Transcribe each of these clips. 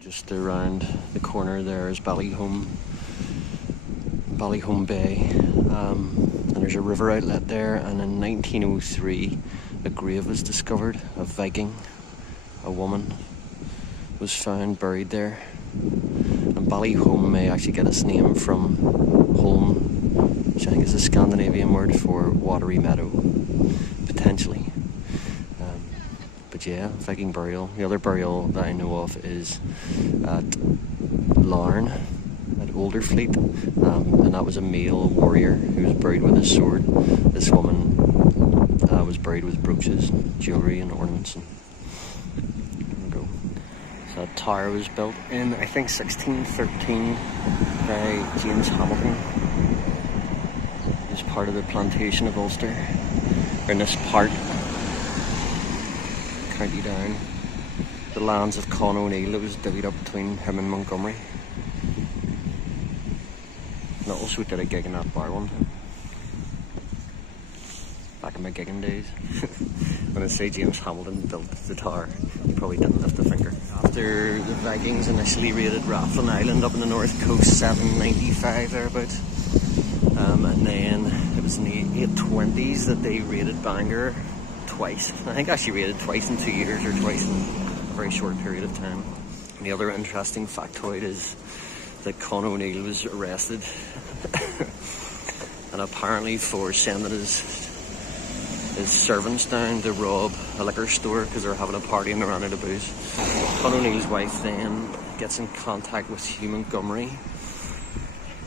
Just around the corner there is Ballyholme Bay, and there's a river outlet there. And in 1903 a grave was discovered of Viking. A woman was found buried there, and Ballyholme may actually get its name from holm, which I think is a Scandinavian word for watery meadow, potentially. But yeah, Viking burial. The other burial that I know of is at Larne, at Olderfleet, and that was a male warrior who was buried with his sword. This woman was buried with brooches, jewellery and ornaments. And there we go. So that tower was built in, I think, 1613 by James Hamilton. It was part of the Plantation of Ulster, or in this part, County Down, the lands of Con O'Neill. It was divvied up between him and Montgomery. And I also did a gig in that bar one time, back in my gigging days. When I say James Hamilton built the tower, he probably didn't lift a finger. After the Vikings initially raided Rathlin Island up in the north coast, 795 thereabouts, and then it was in the 820s that they raided Bangor twice. I think actually raided twice in 2 years, or twice in a very short period of time. And the other interesting factoid is that Con O'Neill was arrested and apparently for sending his servants down to rob a liquor store because they were having a party and they ran out of booze. Con O'Neill's wife then gets in contact with Hugh Montgomery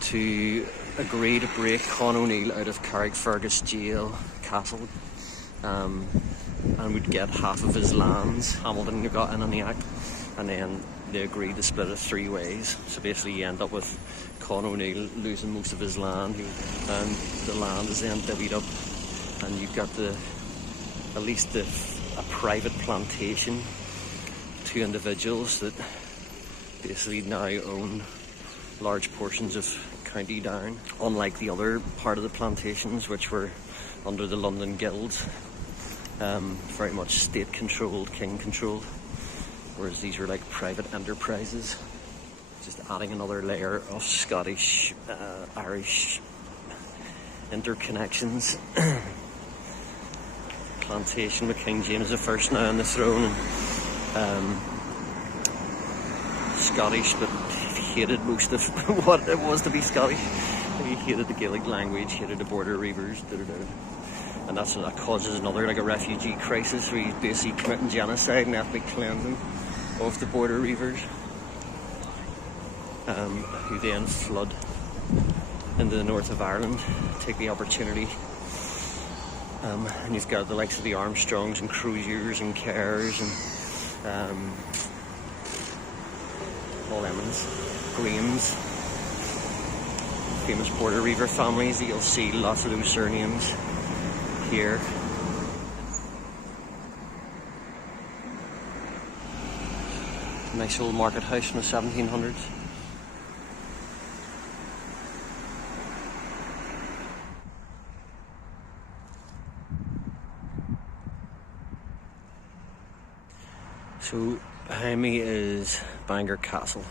to agree to break Con O'Neill out of Carrickfergus jail castle, and would get half of his lands. Hamilton got in on the act, and then they agreed to split it 3 ways. So basically you end up with Con O'Neill losing most of his land, and the land is then divvied up, and you've got at least a private plantation, 2 individuals that basically now own large portions of County Down, unlike the other part of the plantations which were under the London Guilds, very much state-controlled, king-controlled, whereas these are like private enterprises. Just adding another layer of Scottish, Irish interconnections. Plantation with King James I now on the throne, and Scottish, but he hated most of what it was to be Scottish. He hated the Gaelic language, hated the border Reivers, and that causes another, like a refugee crisis, where he's basically committing genocide and ethnic cleansing of the border Reivers, who then flood into the north of Ireland, take the opportunity. And you've got the likes of the Armstrongs and Croziers and Kerrs and Paul Emmons, Grahams, famous border Reiver families that you'll see lots of those surnames here. Nice old market house from the 1700s. So behind me is Bangor Castle.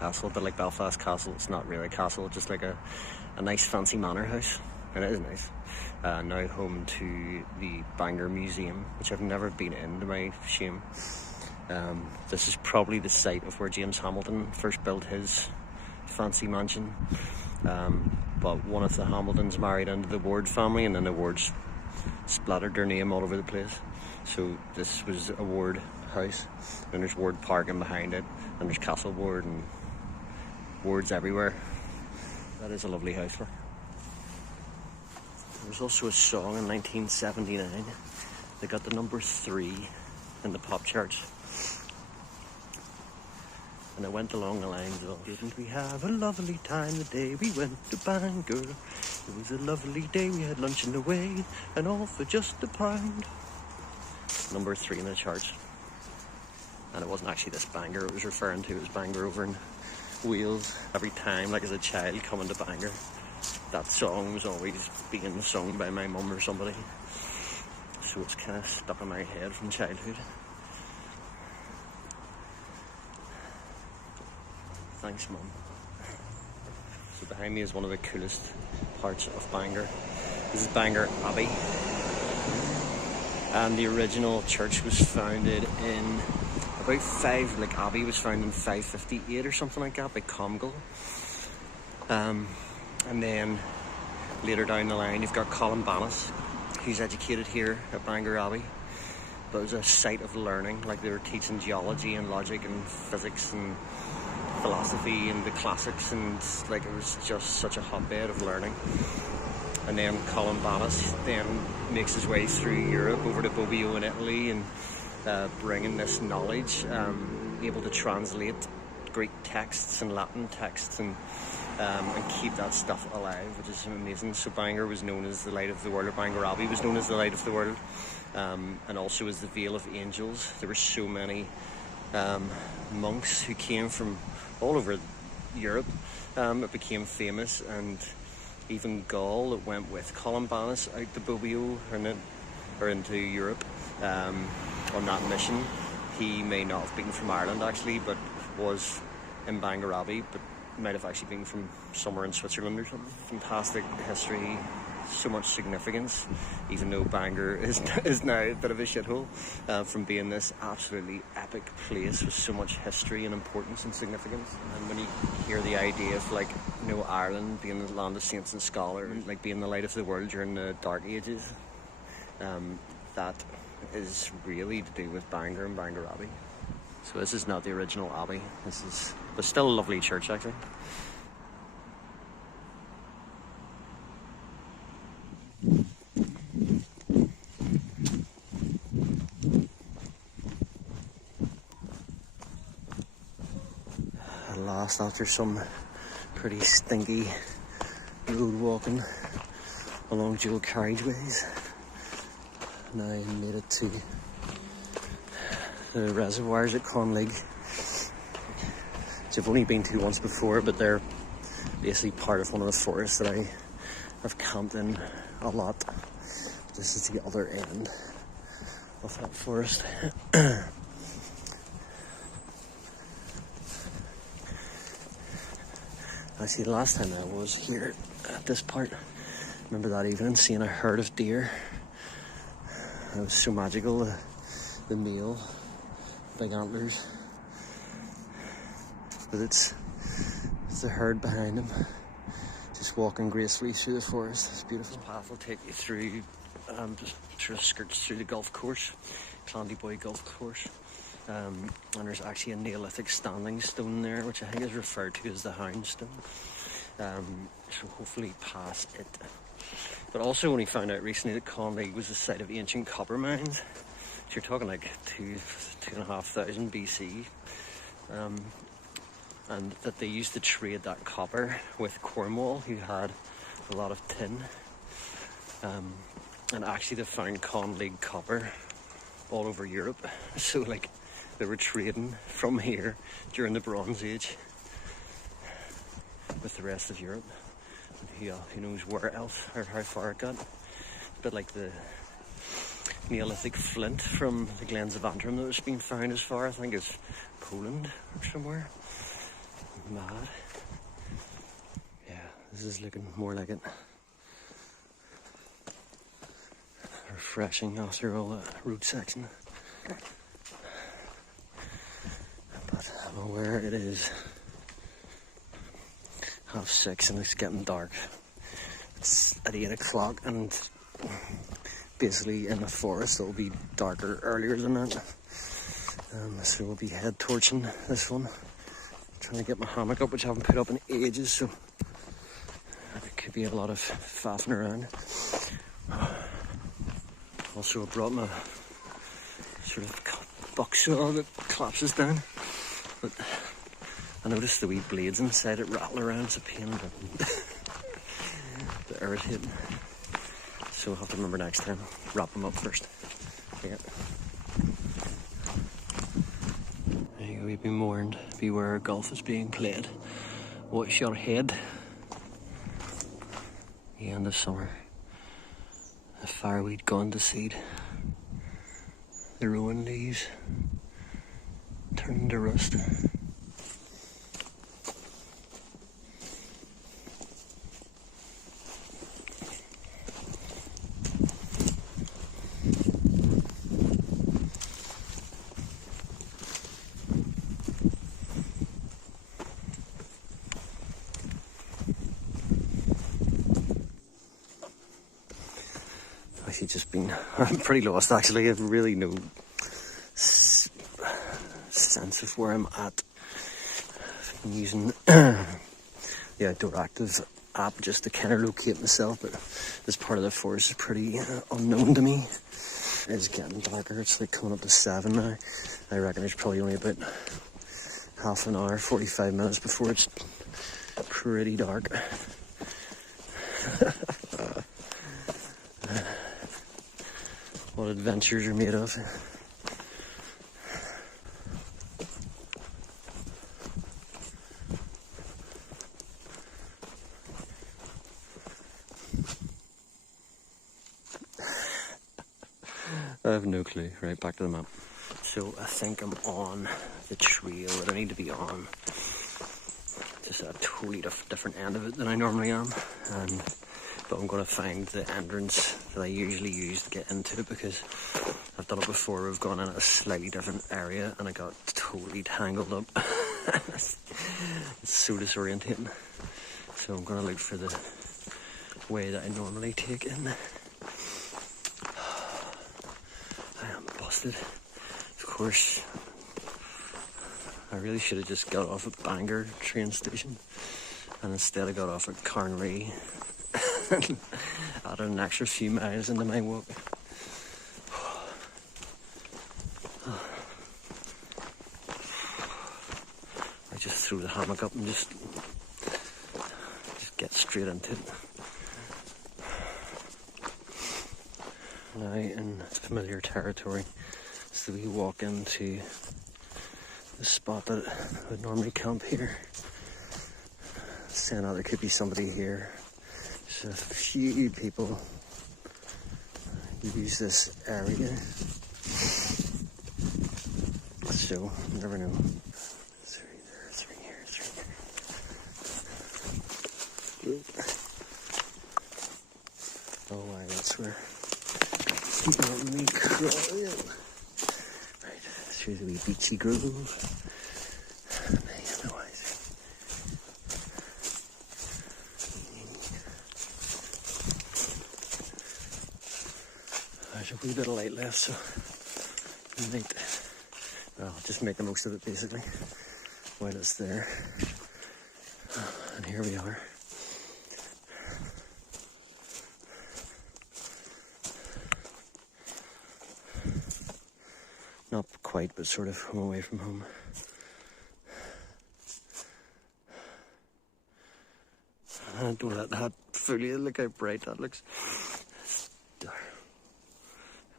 A bit like Belfast Castle. It's not really a castle, it's just like a nice fancy manor house. And it is nice. Now home to the Bangor Museum, which I've never been in, to my shame. This is probably the site of where James Hamilton first built his fancy mansion. But one of the Hamiltons married into the Ward family, and then the Wards splattered their name all over the place. So this was a Ward house, and there's Ward Park in behind it, and there's Castle Ward and Wards everywhere. That is a lovely house. There was also a song in 1979 that got the number 3 in the pop charts, and it went along the lines of, didn't we have a lovely time the day we went to Bangor? It was a lovely day, we had lunch in the way, and all for just £1. Number 3 in the charts. And it wasn't actually this Bangor it was referring to, it was Bangor over in Wales. Every time, like as a child coming to Bangor, that song was always being sung by my mum or somebody. So it's kind of stuck in my head from childhood. Thanks, Mum. So behind me is one of the coolest parts of Bangor. This is Bangor Abbey. And the original church was founded in Abbey was founded in 558 or something like that by Comgall. And then later down the line you've got Columbanus, who's educated here at Bangor Abbey. But it was a site of learning, like they were teaching geology and logic and physics and philosophy and the classics, and like it was just such a hotbed of learning. And then Columbanus then makes his way through Europe over to Bobbio in Italy and bringing this knowledge, able to translate Greek texts and Latin texts and keep that stuff alive, which is amazing. So Bangor was known as the light of the world, or Bangor Abbey was known as the light of the world, and also as the Vale of Angels. There were so many monks who came from all over Europe. It became famous, and even Gaul that went with Columbanus out to Bobbio or into Europe on that mission. He may not have been from Ireland actually, but was in Bangor Abbey, but might have actually been from somewhere in Switzerland or something. Fantastic history, so much significance, even though Bangor is now a bit of a shithole, from being this absolutely epic place with so much history and importance and significance. And when you hear the idea of, like, you know, Ireland being the land of saints and scholars, like being the light of the world during the Dark Ages, that is really to do with Bangor and Bangor Abbey. So this is not the original Abbey, but still a lovely church actually. At last, after some pretty stinky road walking along dual carriageways, now I made it to the reservoirs at Conlig, which I've only been to once before, but they're basically part of one of the forests that I have camped in a lot. This is the other end of that forest. Actually, the last time I was here at this part, remember that evening seeing a herd of deer. It was so magical, the male, big antlers, but it's the herd behind him, just walking gracefully through the forest. It's beautiful. This path will take you through, just sort of skirts through the golf course, Clandeboye golf course, and there's actually a Neolithic standing stone there, which I think is referred to as the Houndstone, so hopefully past it. But also only found out recently that Conlig was the site of ancient copper mines. So you're talking like 2,500 BC, and that they used to trade that copper with Cornwall, who had a lot of tin. And actually they found Conlig copper all over Europe. So like they were trading from here during the Bronze Age with the rest of Europe. And who knows where else or how far it got. A bit like the Neolithic flint from the Glens of Antrim that was being found as far, I think, as Poland or somewhere. Mad. Yeah, this is looking more like it. Refreshing after all that road section. But I'm aware it is 6:30 and it's getting dark. It's at 8 o'clock, and basically in the forest it'll be darker earlier than that. So we'll be head torching this one. Trying to get my hammock up, which I haven't put up in ages, so there could be a lot of faffing around. Also I brought my sort of box saw that collapses down, but I noticed the wee blades inside it rattle around. It's a pain in the irritating. So I'll have to remember next time, wrap them up first. Yeah. There you go, you've been warned. Beware, golf is being played. Watch your head. The end of summer. The fireweed gone to seed. The rowan leaves turning to rust. if you've just been... I'm pretty lost, actually. I have really no sense of where I'm at. I've been using the Outdoor Active app just to kind of locate myself, but this part of the forest is pretty unknown to me. It's getting darker. It's like coming up to 7 now. I reckon it's probably only about half an hour, 45 minutes before it's pretty dark. What adventures are made of. I have no clue. Right, back to the map. So I think I'm on the trail that I need to be on. Just a totally different end of it than I normally am. But I'm going to find the entrance that I usually use to get into it, because I've done it before. We've gone in a slightly different area and I got totally tangled up. It's so disorientating. So I'm going to look for the way that I normally take in. I am busted. Of course, I really should have just got off at Bangor train station, and instead I got off at Carnree. Added an extra few miles into my walk. I just threw the hammock up and just get straight into it. Now in familiar territory, so we walk into the spot that I would normally camp here. Saying that there could be somebody here. There's a few people use this area, so you never know. Three here. Oh, why, that's where people let me crawl in. Right, through the wee beachy grove. There's a wee bit of light left, so I might, well, just make the most of it basically while it's there. And here we are. Not quite, but sort of home away from home. Don't let that fool you. Look how bright that looks.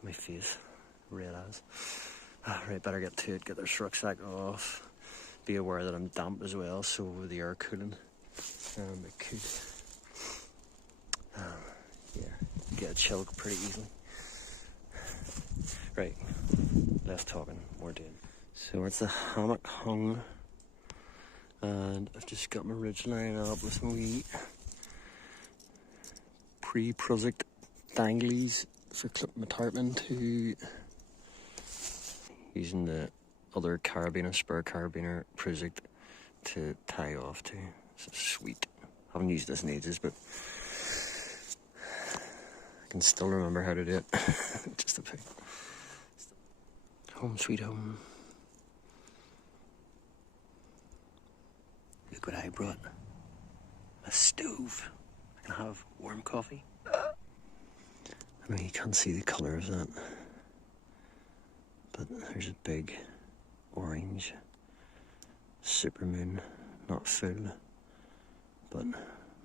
My face, red eyes. Right, better get to it, get this rucksack off. Be aware that I'm damp as well, so with the air cooling, it could, get a chill pretty easily. Right, less talking, more doing. So it's the hammock hung, and I've just got my ridge line up with my wee pre-project danglies for clipping my tarpon to using the other carabiner, spare carabiner project to tie off to. So sweet. Haven't used this in ages, but I can still remember how to do it. Just a bit. Home sweet home. Look what I brought. A stove. I can have warm coffee. I mean, you can't see the colour of that, but there's a big orange supermoon, not full, but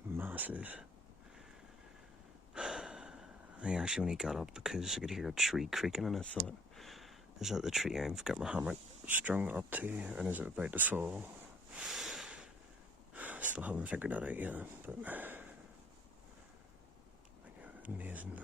massive. I actually only got up because I could hear a tree creaking, and I thought, is that the tree I've got my hammock strung up to, and is it about to fall? Still haven't figured that out yet, but amazing.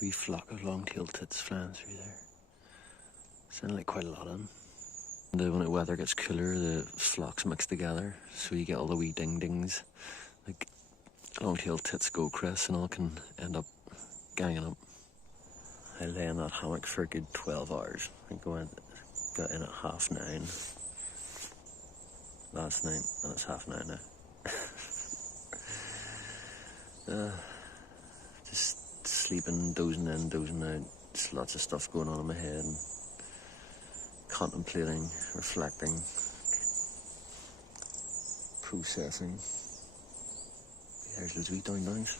There's a wee flock of long-tailed tits flying through there. Sounded like quite a lot of them. And when the weather gets cooler, the flocks mix together, so you get all the wee ding-dings. Like long-tailed tits go, Chris, and all can end up ganging up. I lay in that hammock for a good 12 hours. I think I got in at 9:30 last night, and it's 9:30 now. Just sleeping, dozing in, dozing out. Just lots of stuff going on in my head. And contemplating, reflecting, processing. There's loads of wee down-downs.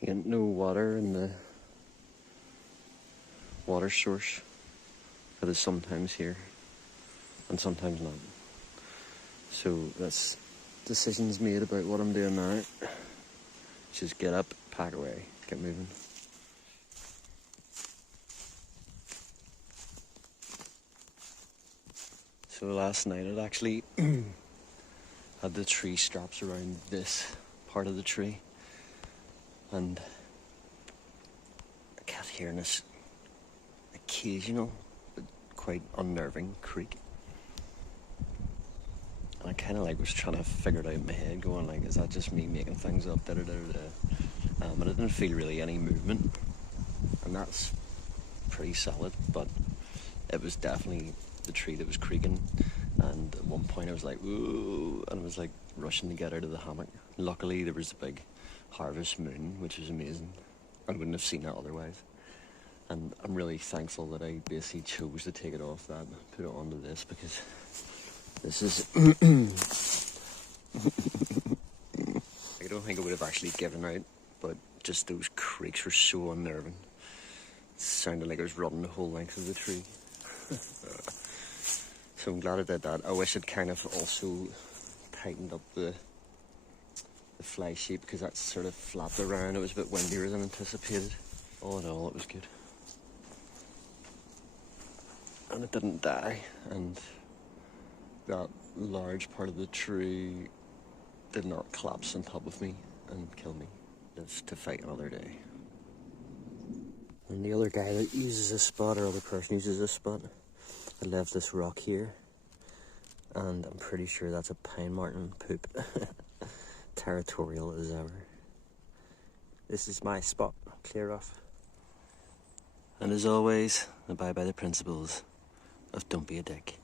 You get no water in the water source. That is sometimes here and sometimes not. So that's decisions made about what I'm doing now. Just get up, pack away, get moving. So last night it actually had the tree straps around this part of the tree, and I kept hearing this occasional but quite unnerving creak. And I kind of was trying to figure it out in my head, going is that just me making things up, and I didn't feel really any movement, and that's pretty solid, but it was definitely the tree that was creaking. And at one point I was like, ooh, and I was rushing to get out of the hammock. Luckily there was a big harvest moon, which was amazing. I wouldn't have seen that otherwise. And I'm really thankful that I basically chose to take it off that and put it onto this, because this is I don't think I would have actually given out, but just those creaks were so unnerving. It sounded like I was running the whole length of the tree. So I'm glad I did that. I wish I'd kind of also tightened up the fly sheet, because that sort of flapped around. It was a bit windier than anticipated. All in all, it was good. And it didn't die, and that large part of the tree did not collapse on top of me and kill me. Live to fight another day. And the other guy that uses this spot, or other person uses this spot, I left this rock here, and I'm pretty sure that's a pine marten poop. Territorial as ever. This is my spot, clear off. And as always, abide by the principles of don't be a dick.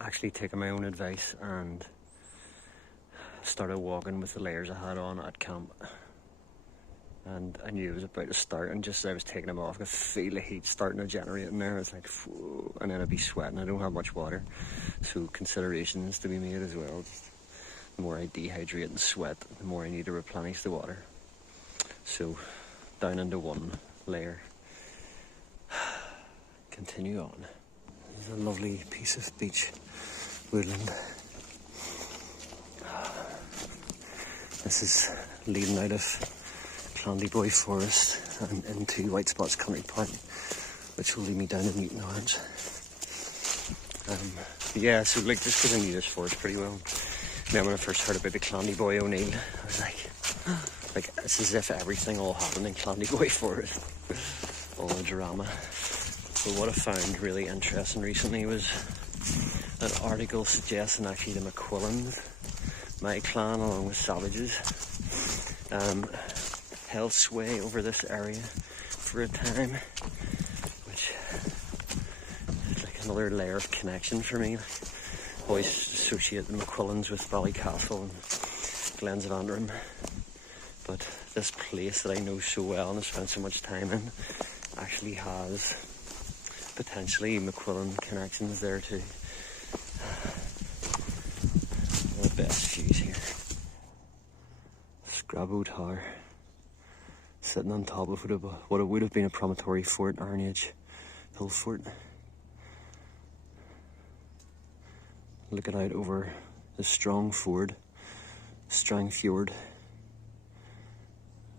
Actually taking my own advice and started walking with the layers I had on at camp, and I knew it was about to start, and just as I was taking them off I could feel the heat starting to generate in there. It's like, whoa, and then I'd be sweating. I don't have much water, so considerations to be made as well. The more I dehydrate and sweat, the more I need to replenish the water. So down into one layer, continue on. There's a lovely piece of beach woodland. This is leading out of Clandeboye Forest and into White Spots Country Park, which will lead me down to newtownards. Yeah, so just because I knew this forest pretty well. Then when I first heard about the Clandeboye O'Neill, I was like it's as if everything all happened in Clandeboye Forest. All the drama. But what I found really interesting recently was an article suggesting actually the McQuillans, my clan along with savages, held sway over this area for a time, which is like another layer of connection for me. I always associate the McQuillans with Ballycastle and Glens of Antrim, but this place that I know so well and have spent so much time in actually has potentially McQuillan connections there too. One of the best views here. Scrabo Tower, sitting on top of what it would have been a promontory fort, Iron Age hill fort. Looking out over the Strong Fjord,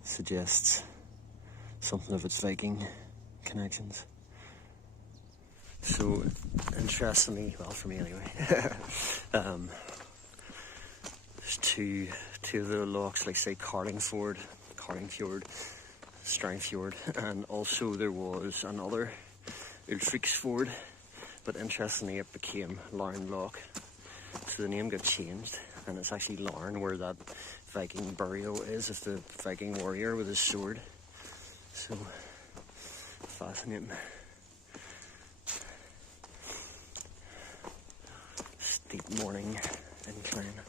suggests something of its Viking connections. So, interestingly, well, for me anyway, there's two of the locks, like say Carlingford, Strangfjord, and also there was another Ulfriksfjord, but interestingly it became Larne Loch, so the name got changed, and it's actually Larne where that Viking burial is of the Viking warrior with his sword. So fascinating. Steep morning incline.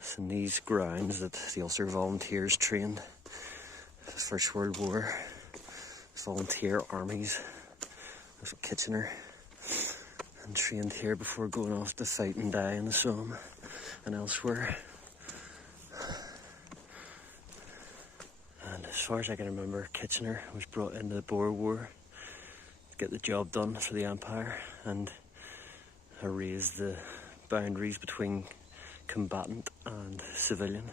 So in these grounds that the Ulster volunteers trained, the First World War, volunteer armies of Kitchener, and trained here before going off to fight and die in the Somme and elsewhere. And as far as I can remember, Kitchener was brought into the Boer War to get the job done for the Empire and erase the boundaries between combatant and civilian,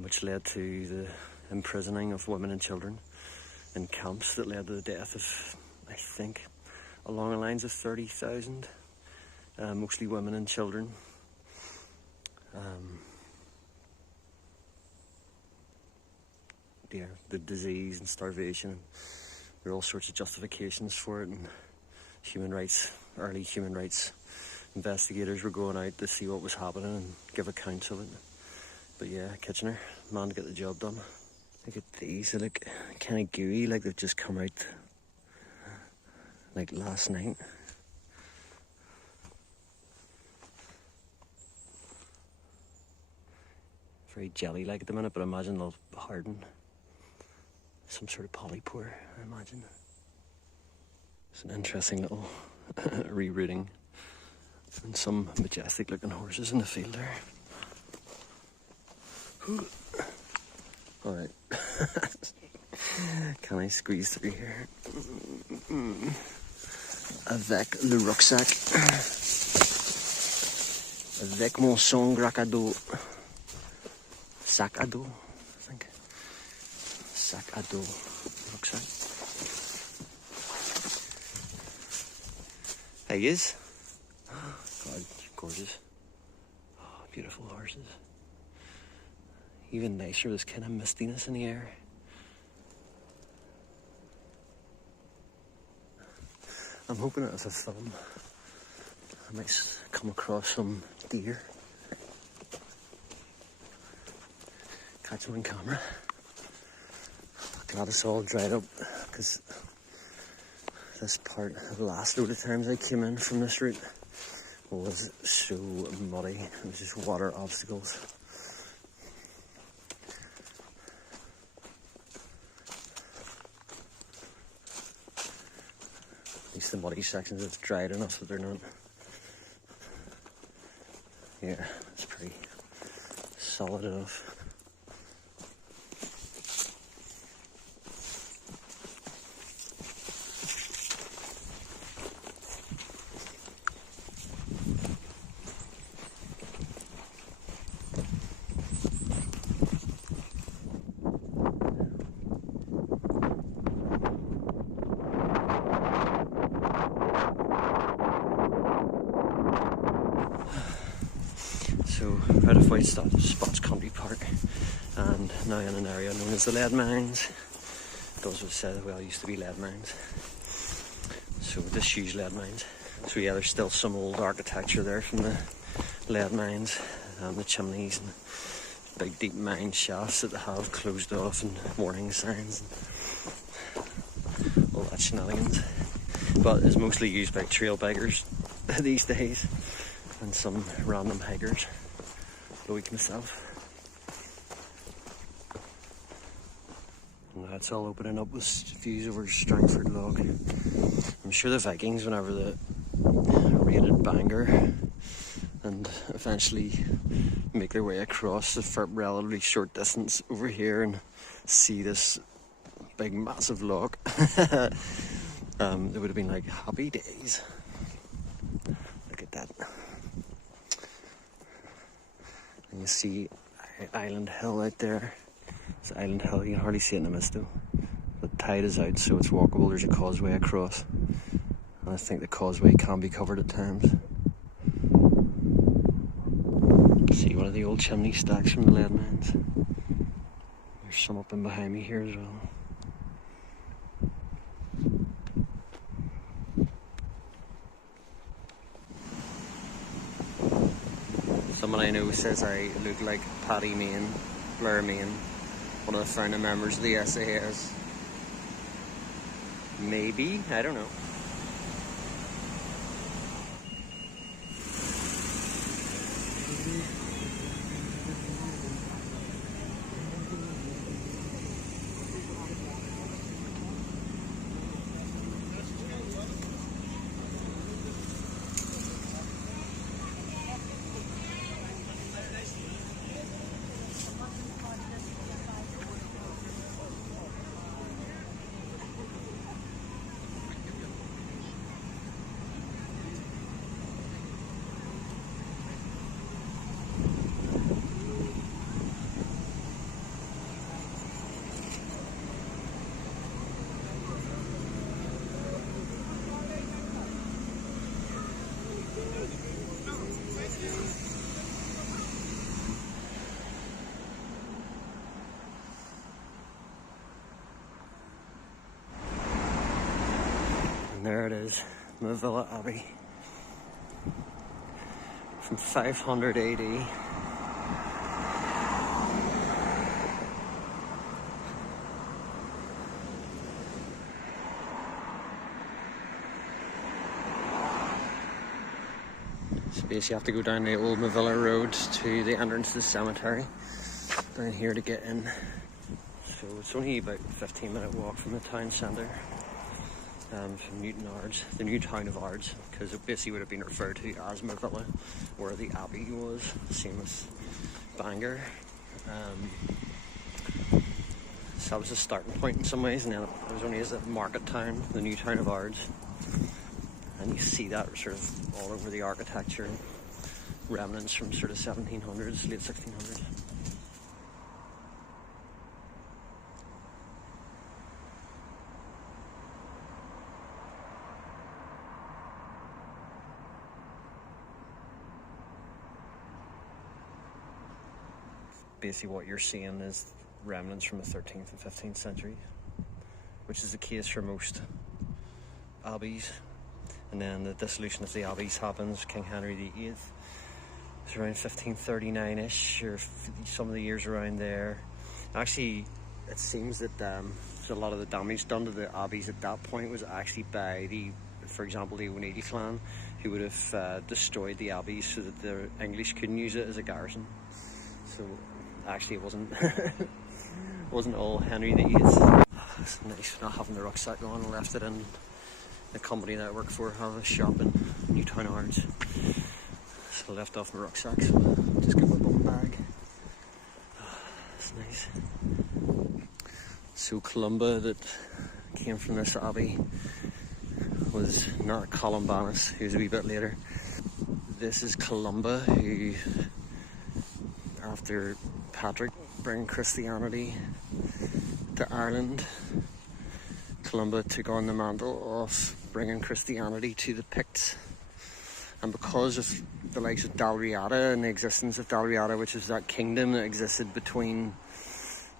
which led to the imprisoning of women and children in camps that led to the death of, I think, along the lines of 30,000, mostly women and children. The disease and starvation, there are all sorts of justifications for it, and early human rights investigators were going out to see what was happening and give accounts of it. But yeah, Kitchener managed to get the job done. Look at these, they look kind of gooey, like they've just come out like last night. Very jelly-like at the minute, but I imagine they'll harden. Some sort of polypore, I imagine. It's an interesting little rerouting. And some majestic looking horses in the field there. Alright. Can I squeeze through here? Avec le rucksack. Avec mon sac à dos. Sac à dos, I think. Sac à dos rucksack. There he is. God, gorgeous. Oh, beautiful horses. Even nicer, this kind of mistiness in the air. I'm hoping that if I film, I might come across some deer. Catch them on camera. Glad it's all dried up, because this part, the last load of times I came in from this route, was so muddy. It was just water obstacles. At least the muddy sections have dried enough that they're not. Yeah, it's pretty solid enough. So, right off White Spots Country Park, and now in an area known as the Lead Mines. Those would say, well, it used to be lead mines. So, disused lead mines. So, yeah, there's still some old architecture there from the lead mines, the chimneys and big deep mine shafts that they have closed off, and warning signs and all that shenanigans. But it's mostly used by trail bikers these days and some random hikers, like myself. And that's all opening up with views over Strangford Loch. I'm sure the Vikings, whenever they raided Bangor and eventually make their way across the relatively short distance over here and see this big massive loch, they would have been like, happy days. Look at that. And you see Island Hill out there. It's Island Hill, you can hardly see it in the mist though. The tide is out, so it's walkable. There's a causeway across, and I think the causeway can be covered at times. See one of the old chimney stacks from the lead mines. There's some up in behind me here as well. Someone I know says I look like Paddy Main, Blair Main, one of the founding members of the SAS. Maybe, I don't know. And there it is, Movilla Abbey, from 500 AD. So basically you have to go down the old Movilla Road to the entrance to the cemetery down here to get in. So it's only about a 15-minute walk from the town centre. From newtownards, the new town of Ards, because it basically would have been referred to as Movilla, where the Abbey was, same as Bangor. So that was a starting point in some ways, and then it was only as a market town, the new town of Ards. And you see that sort of all over the architecture, remnants from sort of 1700s, late 1600s. Basically what you're seeing is remnants from the 13th and 15th century, which is the case for most abbeys. And then the dissolution of the abbeys happens, King Henry VIII. It's around 1539-ish, or some of the years around there. Actually, it seems that a lot of the damage done to the abbeys at that point was actually by for example, the O'Neil clan, who would have destroyed the abbeys so that the English couldn't use it as a garrison. So actually it wasn't all Henry VIII. It's nice not having the rucksack on. I left it in the company that I work for, have a shop in newtownards. So I left off my rucksack, so I'll just get my bum bag. It's nice. So Columba, that came from this abbey, was not Columbanus, who's a wee bit later. This is Columba, who, after Patrick bringing Christianity to Ireland, Columba took on the mantle of bringing Christianity to the Picts. And because of the likes of Dalriada and the existence of Dalriada, which is that kingdom that existed between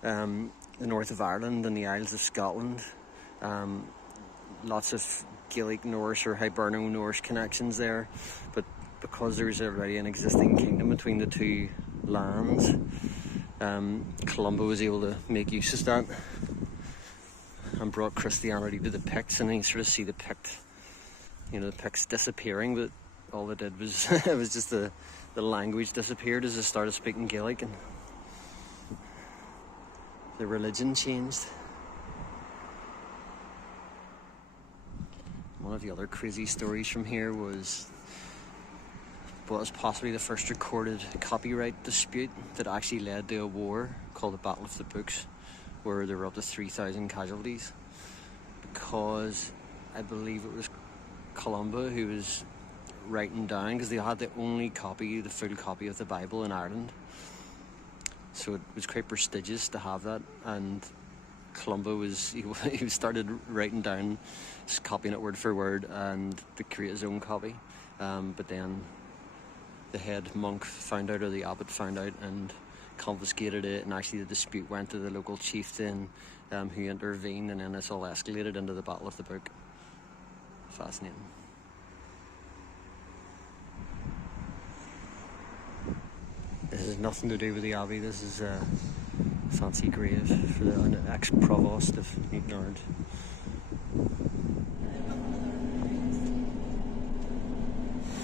the north of Ireland and the Isles of Scotland, lots of Gaelic Norse or Hiberno Norse connections there, but because there was already an existing kingdom between the two lands, Columba was able to make use of that and brought Christianity to the Picts. And then you sort of see the Picts disappearing, but all they did was it was just the language disappeared as they started speaking Gaelic, and the religion changed. One of the other crazy stories from here was what was possibly the first recorded copyright dispute that actually led to a war called the Battle of the Books, where there were up to 3,000 casualties, because I believe it was Columba who was writing down, because they had the only copy, the full copy of the Bible in Ireland, So it was quite prestigious to have that, and Columba he started writing down, copying it word for word, and to create his own copy. But then the head monk found out, or the abbot found out, and confiscated it, and actually the dispute went to the local chieftain, who intervened, and then this all escalated into the Battle of the Book. Fascinating. This has nothing to do with the Abbey. This is a fancy grave for the ex-provost of Newtownards.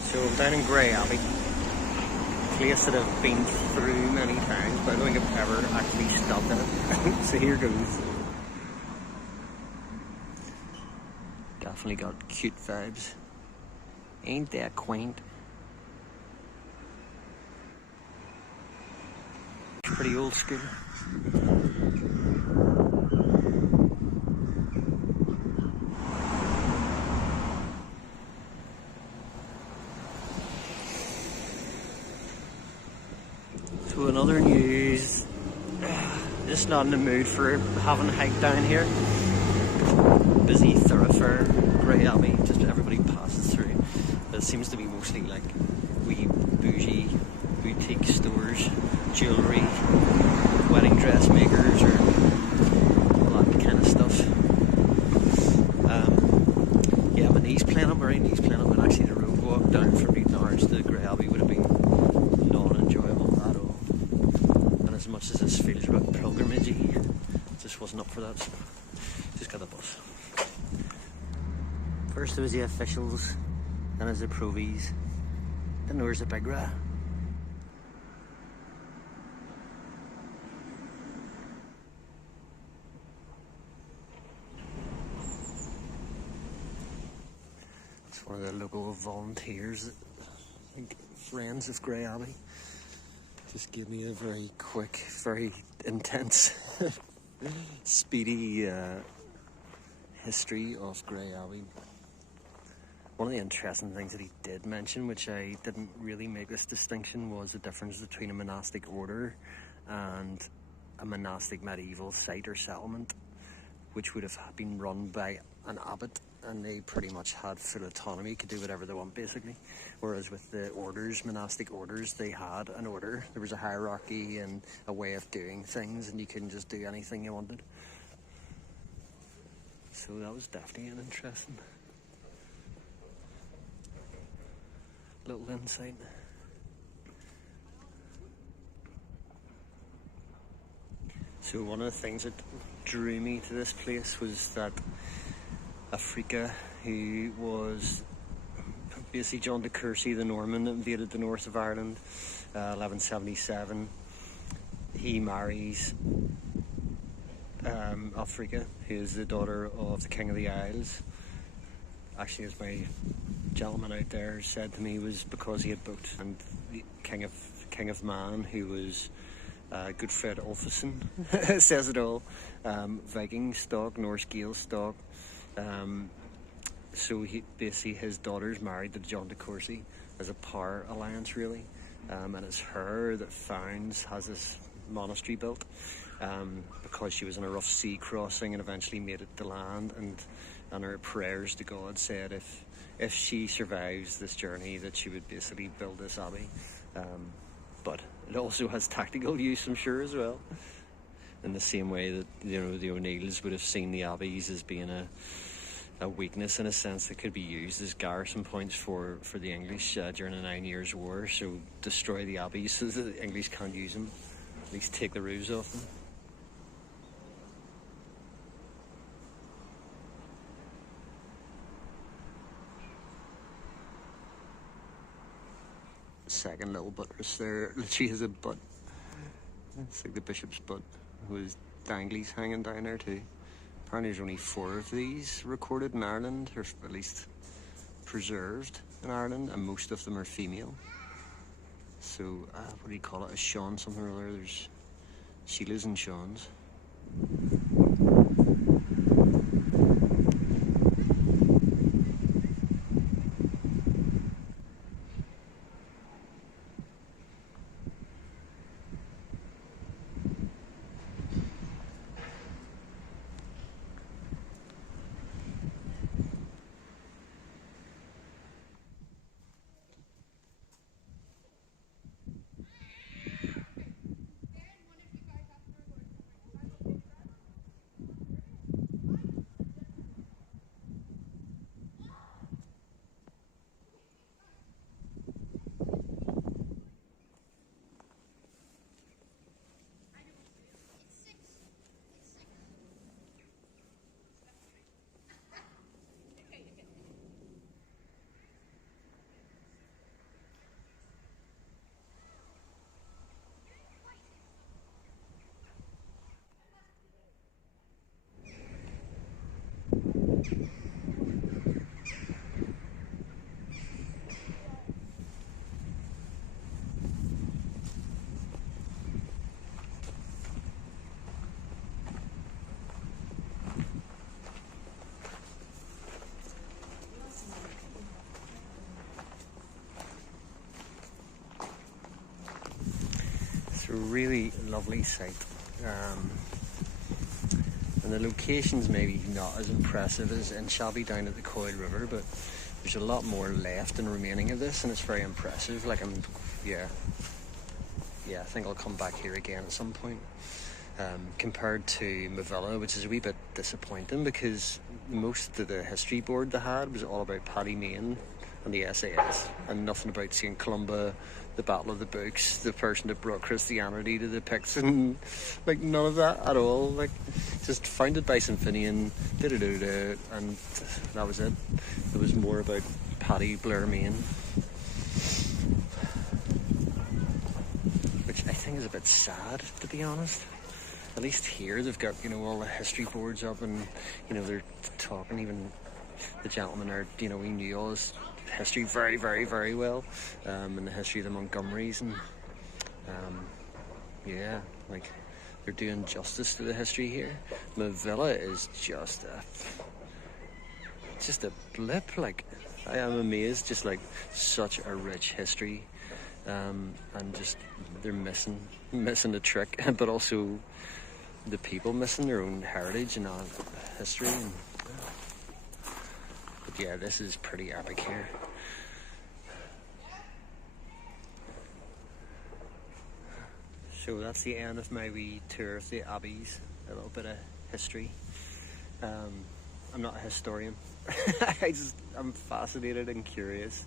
So I'm down in Grey Abbey, a place that I've been through many times, but I don't think I've ever actually stopped in it. So here goes. Definitely got cute vibes. Ain't that quaint? Pretty old school. So in other news, just not in the mood for having a hike down here. Busy thoroughfare, Grey Abbey, just everybody passes through. But it seems to be mostly like wee bougie boutique stores, jewellery, wedding dressmakers, or all that kind of stuff. Yeah, my knees playing up, right? Knees playing up, and actually the road walk down from Newtownards to Grey Abbey would have been non-enjoyable at all. And as much as this feels a bit pilgrimagey, it just wasn't up for that, so just got the bus. First there was the officials, then there's the provies, then there was the big rat. One of the local volunteers, I think Friends of Grey Abbey, just gave me a very quick, very intense, speedy history of Grey Abbey. One of the interesting things that he did mention, which I didn't really make this distinction, was the difference between a monastic order and a monastic medieval site or settlement, which would have been run by an abbot, and they pretty much had full autonomy, could do whatever they want basically. Whereas with the orders, monastic orders, they had an order. There was a hierarchy and a way of doing things, and you couldn't just do anything you wanted. So that was definitely an interesting little insight. So one of the things that drew me to this place was that Africa, who was basically John de Courcy, the Norman that invaded the north of Ireland, 1177. He marries Africa, who is the daughter of the King of the Isles. Actually, as my gentleman out there said to me, was because he had booked, and the King of Man, who was Goodfred Ulfason, says it all. Viking stock, Norse Gael stock. So he basically, his daughter's married to John de Courcy as a power alliance, really, and it's her that has this monastery built, because she was in a rough sea crossing and eventually made it to land, and her prayers to God said if she survives this journey, that she would basically build this abbey. But it also has tactical use, I'm sure, as well, in the same way that, you know, the O'Neills would have seen the Abbeys as being a weakness, in a sense, that could be used as garrison points for the English during the 9 Years' War. So destroy the Abbeys so that the English can't use them, at least take the roofs off them. Second little buttress there, literally has a butt. It's like the bishop's butt, with danglies hanging down there too. Apparently there's only 4 of these recorded in Ireland, or at least preserved in Ireland, and most of them are female. So, what do you call it? A Sean something or other. There's Sheilas and Seans. lovely, lovely site. And the location's maybe not as impressive as in Shelby down at the Coyle River, but there's a lot more left and remaining of this, and it's very impressive. Like, I think I'll come back here again at some point. Compared to Movilla, which is a wee bit disappointing because most of the history board they had was all about Paddy Main and the SAS, and nothing about St. Columba, the Battle of the Books, the person that brought Christianity to the Picts, and like none of that at all. Like, just founded by St. Finian, and that was it. It was more about Paddy Blair Main, which I think is a bit sad, to be honest. At least here they've got, all the history boards up, and, they're talking, even the gentleman there, he knew all his history very, very, very well, and the history of the Montgomerys, and, like, they're doing justice to the history here. Movilla is just a blip. Like, I am amazed, just like such a rich history, and just they're missing the trick, but also the people missing their own heritage and history. But yeah, this is pretty epic here. So that's the end of my wee tour of the Abbeys. A little bit of history. I'm not a historian. I'm fascinated and curious,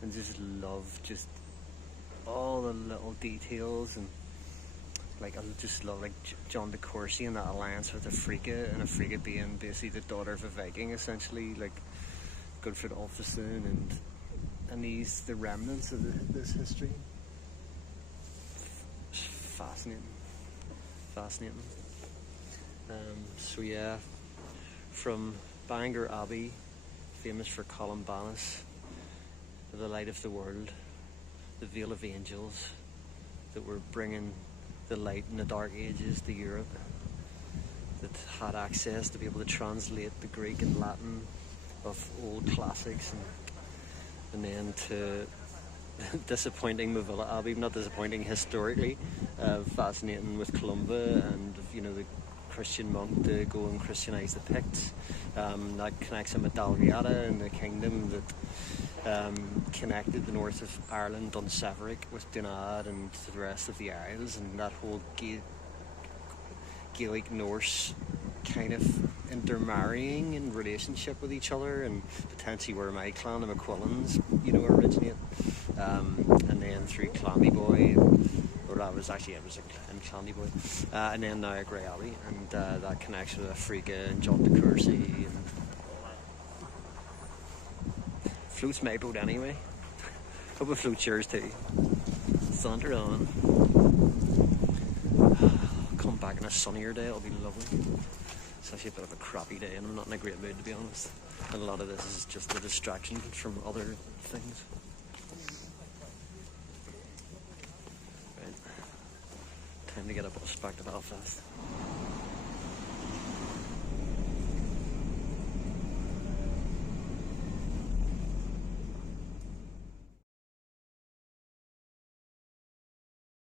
and just love just all the little details, and like I just love like John de Courcy and that alliance with Africa, and Africa being basically the daughter of a Viking, essentially, like Godfred Ulfsson, and the remnants of this history. It's fascinating. So yeah, from Bangor Abbey, famous for Columbanus, the light of the world, the veil of angels that were bringing the light in the dark ages to Europe, that had access to be able to translate the Greek and Latin of old classics, and then to disappointing Movilla Abbey, not disappointing historically, fascinating with Columba and the Christian monk to go and Christianise the Picts. That connects him with Dalriada and the kingdom that connected the north of Ireland, Dunseverick, with Dunad and the rest of the Isles, and that whole Gaelic Norse kind of intermarrying in relationship with each other, and potentially where my clan, the McQuillans, originate, and then through Clandeboye, or it was in Clandeboye, and then now Grey Abbey, and that connection with Africa and John de Courcy, and floats my boat anyway. Hope it floats yours too. Thunder on. Come back on a sunnier day, it'll be lovely. It's actually a bit of a crappy day, and I'm not in a great mood, to be honest. And a lot of this is just a distraction from other things. Right. Time to get a bus back to Belfast.